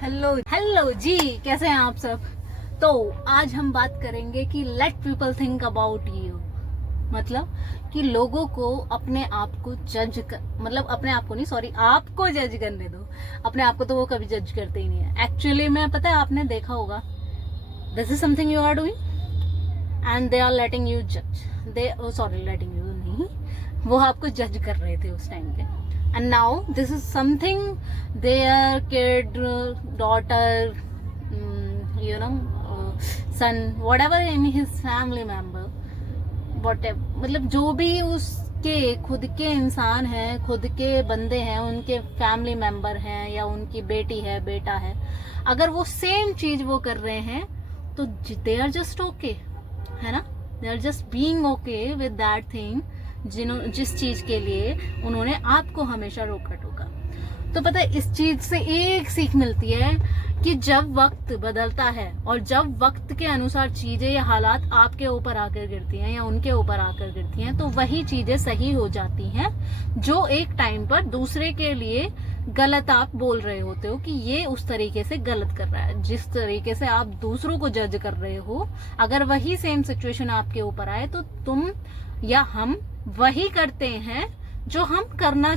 Hello hello जी, कैसे हैं आप सब। तो आज हम बात करेंगे कि let people think about you, मतलब कि लोगों को अपने आप को मतलब अपने आप को नहीं, सॉरी, आपको जज करने दो। अपने आप को तो वो कभी जज करते ही नहीं है। एक्चुअली में पता है, आपने देखा होगा, this is something you are doing and they are letting you जज। सॉरी, लेटिंग यू नहीं, वो आपको जज कर रहे थे उस टाइम पे। And now this is something their kid, daughter, son, whatever in his family member, whatever, मतलब जो भी उसके खुद के इंसान हैं, खुद के बंदे हैं, उनके फैमिली मेंबर हैं या उनकी बेटी है, बेटा है, अगर वो सेम चीज वो कर रहे हैं तो दे आर जस्ट ओके, है ना। They are just being okay with that thing जिस चीज के लिए उन्होंने आपको हमेशा रोका टोका। तो पता है, इस चीज से एक सीख मिलती है कि जब वक्त बदलता है और जब वक्त के अनुसार चीजें या हालात आपके ऊपर आकर गिरती हैं या उनके ऊपर आकर गिरती हैं, तो वही चीजें सही हो जाती हैं जो एक टाइम पर दूसरे के लिए गलत आप बोल रहे होते हो कि ये उस तरीके से गलत कर रहा है। जिस तरीके से आप दूसरों को जज कर रहे हो, अगर वही सेम सिचुएशन आपके ऊपर आए तो तुम या हम वही करते हैं जो हम करना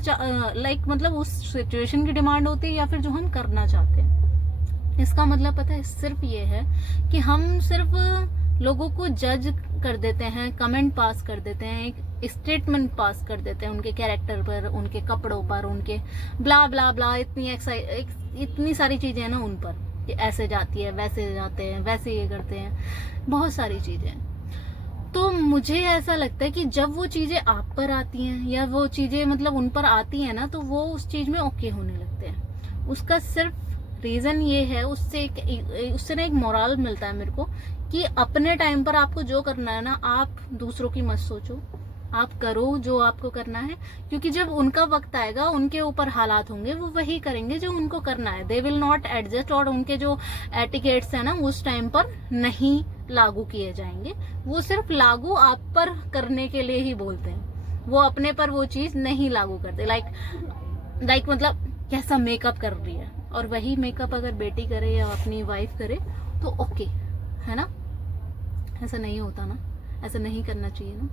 मतलब उस सिचुएशन की डिमांड होती है या फिर जो हम करना चाहते हैं। इसका मतलब पता है, सिर्फ ये है कि हम सिर्फ लोगों को जज कर देते हैं, कमेंट पास कर देते हैं, एक स्टेटमेंट पास कर देते हैं उनके कैरेक्टर पर, उनके कपड़ों पर, उनके ब्ला ब्ला ब्ला, इतनी सारी चीजें हैं ना उन पर, कि ऐसे जाती है, वैसे जाते हैं, वैसे ये करते हैं, बहुत सारी चीजें। तो मुझे ऐसा लगता है कि जब वो चीजें आप पर आती हैं या वो चीजें मतलब उन पर आती हैं ना, तो वो उस चीज में ओके होने लगते हैं। उसका सिर्फ रीजन ये है, उससे ना एक मोरल मिलता है मेरे को, कि अपने टाइम पर आपको जो करना है ना, आप दूसरों की मत सोचो, आप करो जो आपको करना है, क्योंकि जब उनका वक्त आएगा, उनके ऊपर हालात होंगे, वो वही करेंगे जो उनको करना है। दे विल नॉट एडजस्ट, और उनके जो एटिकेट्स है ना उस टाइम पर नहीं लागू किए जाएंगे। वो सिर्फ लागू आप पर करने के लिए ही बोलते हैं, वो अपने पर वो चीज नहीं लागू करते। लाइक मतलब कैसा मेकअप कर रही है, और वही मेकअप अगर बेटी करे या अपनी वाइफ करे तो ओके, है ना। ऐसा नहीं होता ना, ऐसा नहीं करना चाहिए ना।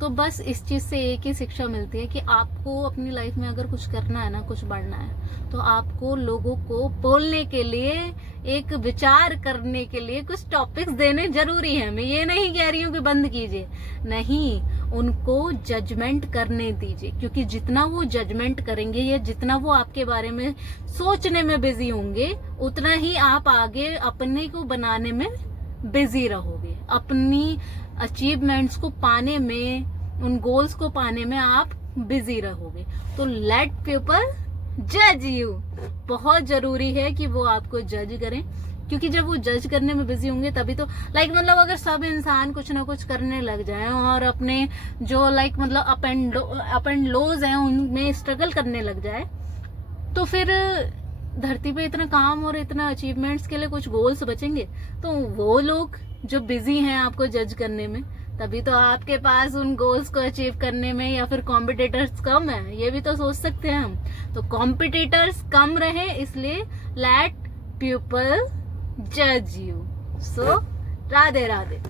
तो बस इस चीज से एक ही शिक्षा मिलती है कि आपको अपनी लाइफ में अगर कुछ करना है ना, कुछ बढ़ना है, तो आपको लोगों को बोलने के लिए, एक विचार करने के लिए कुछ टॉपिक्स देने जरूरी है। मैं ये नहीं कह रही हूँ कि बंद कीजिए, नहीं, उनको जजमेंट करने दीजिए, क्योंकि जितना वो जजमेंट करेंगे या जितना वो आपके बारे में सोचने में बिजी होंगे, उतना ही आप आगे अपने को बनाने में बिजी रहोगे, अपनी अचीवमेंट्स को पाने में, उन गोल्स को पाने में आप बिजी रहोगे। तो लेट पीपल जज यू, बहुत जरूरी है कि वो आपको जज करें, क्योंकि जब वो जज करने में बिजी होंगे तभी तो मतलब अगर सब इंसान कुछ ना कुछ करने लग जाएं और अपने जो मतलब अप एंड लोज हैं उनमें स्ट्रगल करने लग जाए, तो फिर धरती पे इतना काम और इतना अचीवमेंट्स के लिए कुछ गोल्स बचेंगे। तो वो लोग जो बिजी हैं आपको जज करने में, तभी तो आपके पास उन गोल्स को अचीव करने में या फिर कॉम्पिटिटर्स कम है, ये भी तो सोच सकते हैं हम। तो कॉम्पिटिटर्स कम रहे, इसलिए लेट पीपल जज यू। सो राधे राधे।